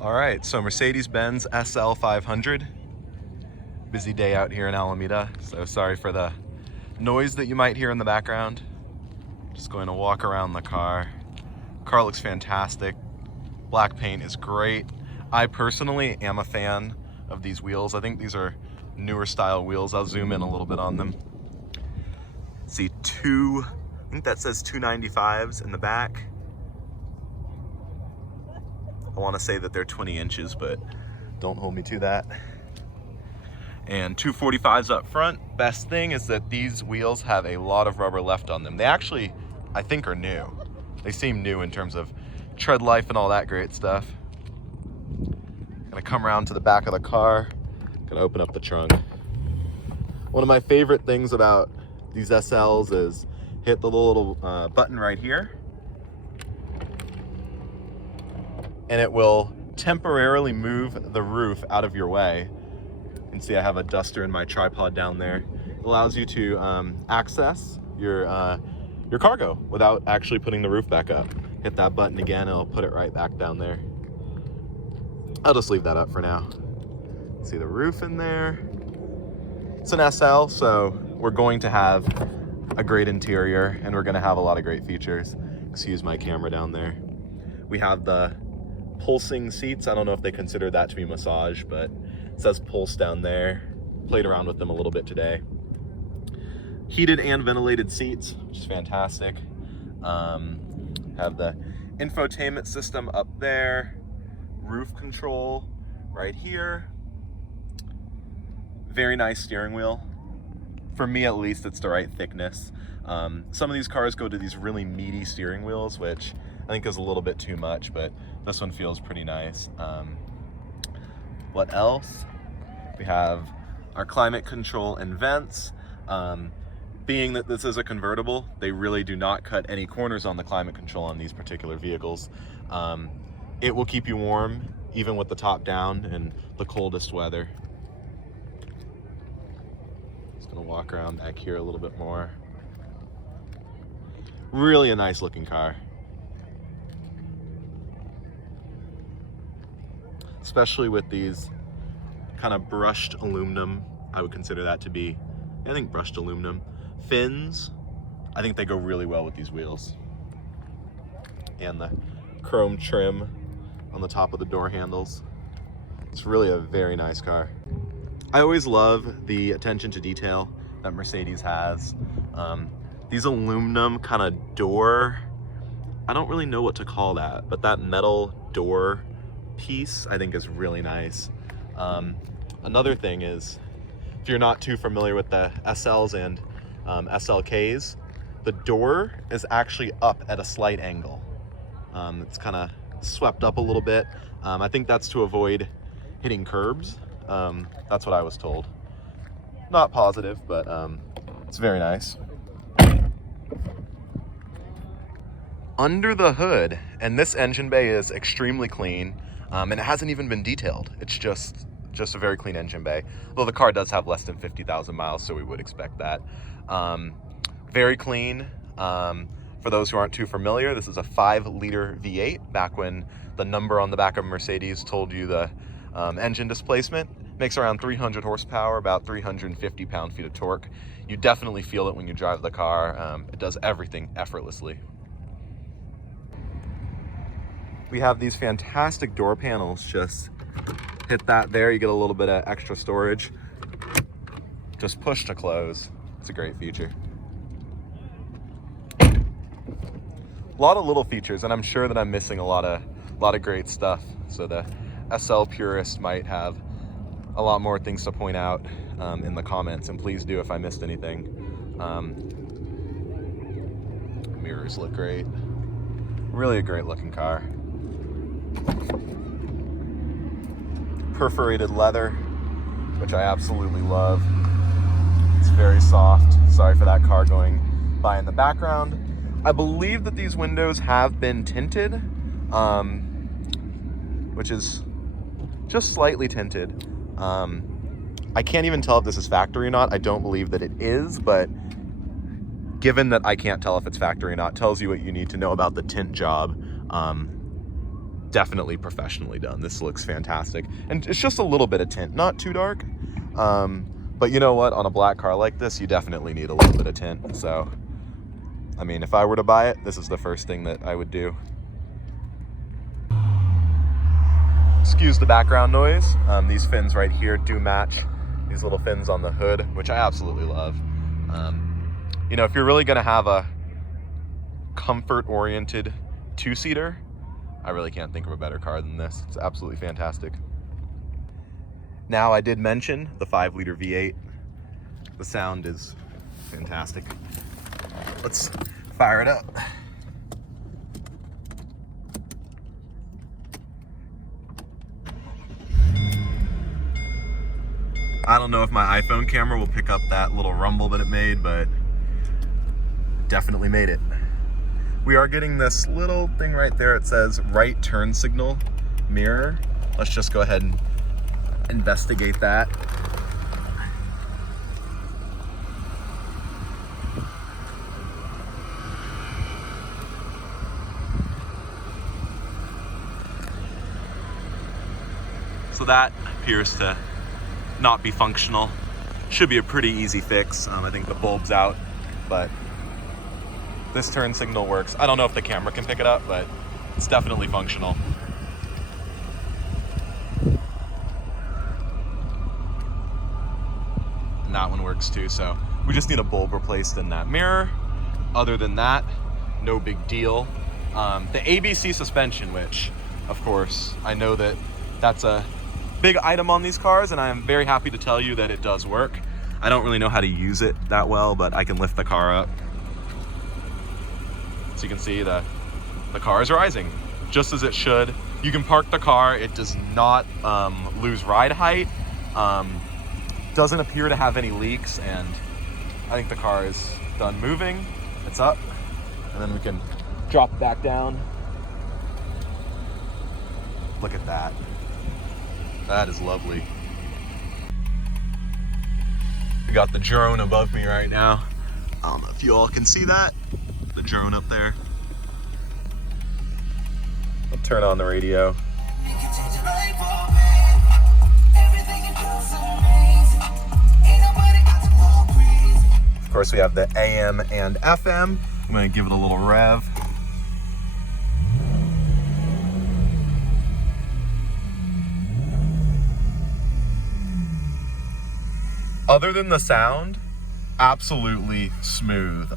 All right, so Mercedes-Benz SL500. Busy day out here in Alameda, so sorry for the noise that you might hear in the background. Just going to walk around the car. Car looks fantastic. Black paint is great. I personally am a fan of these wheels. I think these are newer style wheels. I'll zoom in a little bit on them. See I think that says 295s in the back. I want to say that they're 20 inches, but don't hold me to that. And 245s up front. Best thing is that these wheels have a lot of rubber left on them. They actually, I think, are new. They seem new in terms of tread life and all that great stuff. Gonna come around to the back of the car. Gonna open up the trunk. One of my favorite things about these SLs is hit the little button right here, and it will temporarily move the roof out of your way. You can see I have a duster in my tripod down there. It allows you to access your cargo without actually putting the roof back up. Hit that button again, it'll put it right back down there. I'll just leave that up for now. See the roof in there. It's an SL, so we're going to have a great interior and we're going to have a lot of great features. Excuse my camera down there. We have the pulsing seats. I don't know if they consider that to be massage, but it says pulse down there. Played around with them a little bit today. Heated and ventilated seats, which is fantastic. Have the infotainment system up there. Roof control right here. Very nice steering wheel. For me, at least, it's the right thickness. Some of these cars go to these really meaty steering wheels, which I think is a little bit too much, but this one feels pretty nice. What else? We have our climate control and vents. Being that this is a convertible, they really do not cut any corners on the climate control on these particular vehicles. It will keep you warm, even with the top down and the coldest weather. Gonna walk around back here a little bit more. Really a nice looking car. Especially with these kind of brushed aluminum, I would consider that to be, I think, brushed aluminum fins. I think they go really well with these wheels. And the chrome trim on the top of the door handles. It's really a very nice car. I always love the attention to detail that Mercedes has. These aluminum kind of door, I don't really know what to call that, but that metal door piece I think is really nice. Another thing is, if you're not too familiar with the SLs and SLKs, the door is actually up at a slight angle. It's kind of swept up a little bit. I think that's to avoid hitting curbs. That's what I was told. Not positive, but it's very nice. Under the hood, and this engine bay is extremely clean, and it hasn't even been detailed. It's just a very clean engine bay. Though the car does have less than 50,000 miles, so we would expect that. Very clean. For those who aren't too familiar, this is a 5-liter V8, back when the number on the back of Mercedes told you the engine displacement. Makes around 300 horsepower, about 350 pound-feet of torque. You definitely feel it when you drive the car. It does everything effortlessly. We have these fantastic door panels. Just hit that there, you get a little bit of extra storage. Just push to close. It's a great feature. A lot of little features, and I'm sure that I'm missing a lot of great stuff. So the SL purist might have a lot more things to point out in the comments, and please do if I missed anything. Mirrors look great. Really a great looking car. Perforated leather, which I absolutely love. It's very soft. Sorry for that car going by in the background. I believe that these windows have been tinted, which is just slightly tinted. I can't even tell if this is factory or not. I don't believe that it is, but given that I can't tell if it's factory or not, tells you what you need to know about the tint job. definitely professionally done. This looks fantastic. And it's just a little bit of tint, not too dark. But you know what? On a black car like this, you definitely need a little bit of tint. So, I mean, if I were to buy it, this is the first thing that I would do. Excuse the background noise. These fins right here do match these little fins on the hood, which I absolutely love. You know, if you're really gonna have a comfort-oriented two-seater, I really can't think of a better car than this. It's absolutely fantastic. Now, I did mention the 5-liter V8. The sound is fantastic. Let's fire it up. I don't know if my iPhone camera will pick up that little rumble that it made, but definitely made it. We are getting this little thing right there. It says right turn signal mirror. Let's just go ahead and investigate that. So that appears to not be functional. Should be a pretty easy fix. I think the bulb's out, but this turn signal works. I don't know if the camera can pick it up, but it's definitely functional. And that one works too, so we just need a bulb replaced in that mirror. Other than that, no big deal. The ABC suspension, which, of course, I know that that's a big item on these cars, and I am very happy to tell you that it does work. I don't really know how to use it that well, but I can lift the car up. So you can see the car is rising, just as it should. You can park the car. It does not lose ride height. Doesn't appear to have any leaks, and I think the car is done moving. It's up, and then we can drop back down. Look at that. That is lovely. We got the drone above me right now. I don't know if you all can see that. The drone up there. I'll turn on the radio. Of course, we have the AM and FM. I'm gonna give it a little rev. Other than the sound, absolutely smooth.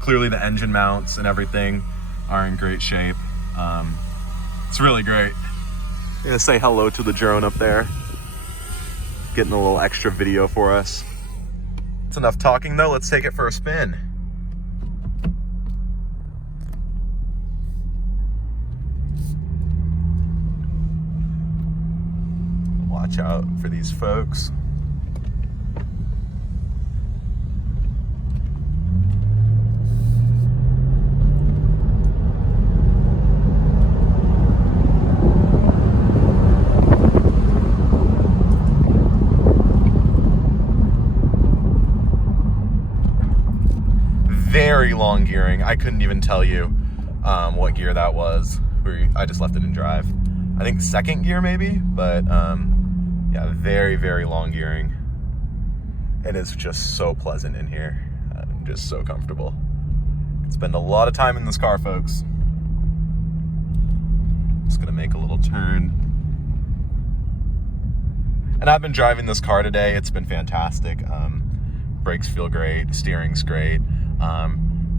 Clearly the engine mounts and everything are in great shape. It's really great. I'm gonna say hello to the drone up there. Getting a little extra video for us. It's enough talking though, let's take it for a spin. Watch out for these folks. Very long gearing. I couldn't even tell you what gear that was. I just left it in drive. I think second gear maybe, but yeah, very, very long gearing. And it's just so pleasant in here. I'm just so comfortable. Spend a lot of time in this car, folks. Just gonna make a little turn. And I've been driving this car today. It's been fantastic. Brakes feel great, steering's great.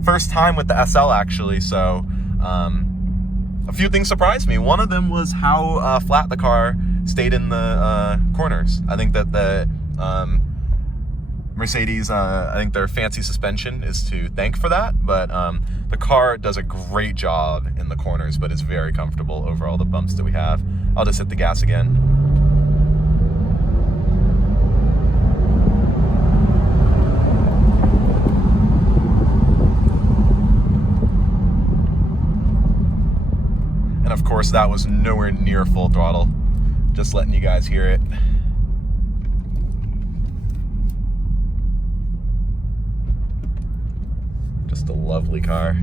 First time with the SL actually, so a few things surprised me. One of them was how flat the car stayed in the corners. I think that the Mercedes, I think their fancy suspension is to thank for that, but the car does a great job in the corners, but it's very comfortable over all the bumps that we have. I'll just hit the gas again. And of course, that was nowhere near full throttle. Just letting you guys hear it. Just a lovely car.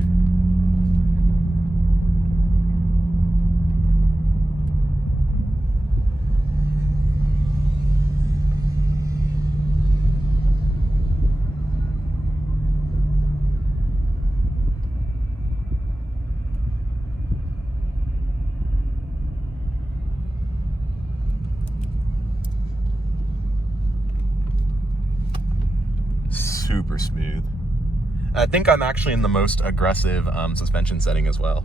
super smooth. I think I'm actually in the most aggressive suspension setting as well.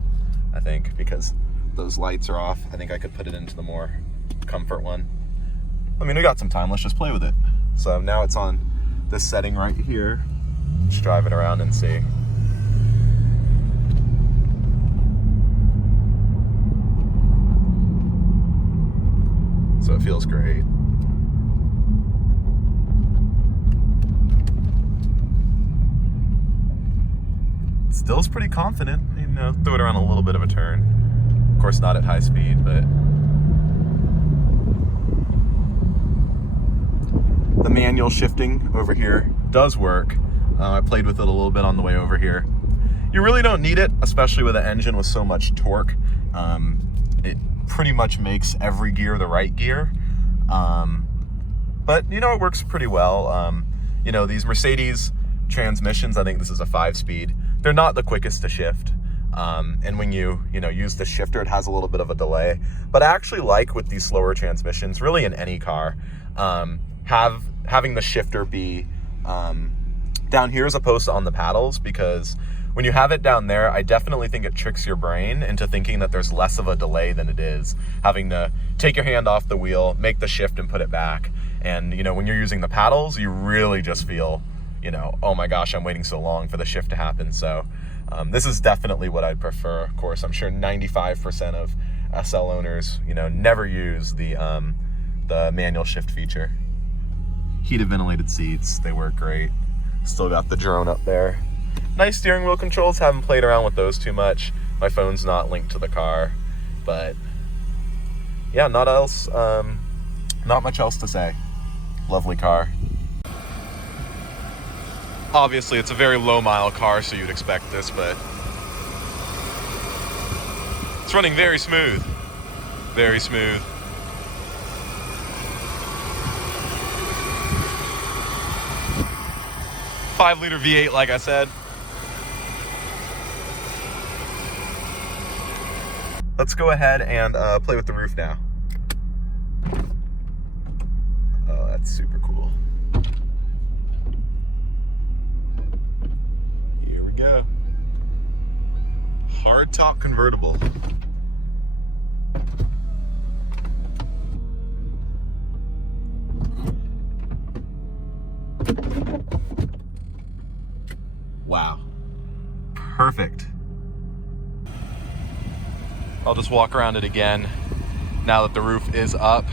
I think because those lights are off, I think I could put it into the more comfort one. I mean, we got some time, let's just play with it. So now it's on this setting right here. Let's drive it around and see. So it feels great. Still is pretty confident, you know, throw it around a little bit of a turn. Of course, not at high speed, but the manual shifting over here does work. I played with it a little bit on the way over here. You really don't need it, especially with an engine with so much torque. It pretty much makes every gear the right gear. But, you know, it works pretty well. You know, these Mercedes transmissions, I think this is a 5-speed. They're not the quickest to shift. And when you use the shifter, it has a little bit of a delay. But I actually like with these slower transmissions, really in any car, having the shifter be down here as opposed to on the paddles, because when you have it down there, I definitely think it tricks your brain into thinking that there's less of a delay than it is. Having to take your hand off the wheel, make the shift and put it back. And, you know, when you're using the paddles, you really just feel, you know, oh my gosh, I'm waiting so long for the shift to happen. So this is definitely what I'd prefer. Of course, I'm sure 95% of SL owners, you know, never use the manual shift feature. Heated ventilated seats, they work great. Still got the drone up there. Nice steering wheel controls, haven't played around with those too much. My phone's not linked to the car, but yeah, not much else to say. Lovely car. Obviously, it's a very low mile car, so you'd expect this, but it's running very smooth. Very smooth. Five-liter V8, like I said. Let's go ahead and play with the roof now. Oh, that's super cool. Here we go. Hardtop convertible. Wow. Perfect. I'll just walk around it again now that the roof is up.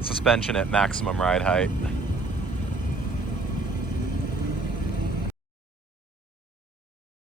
Suspension at maximum ride height.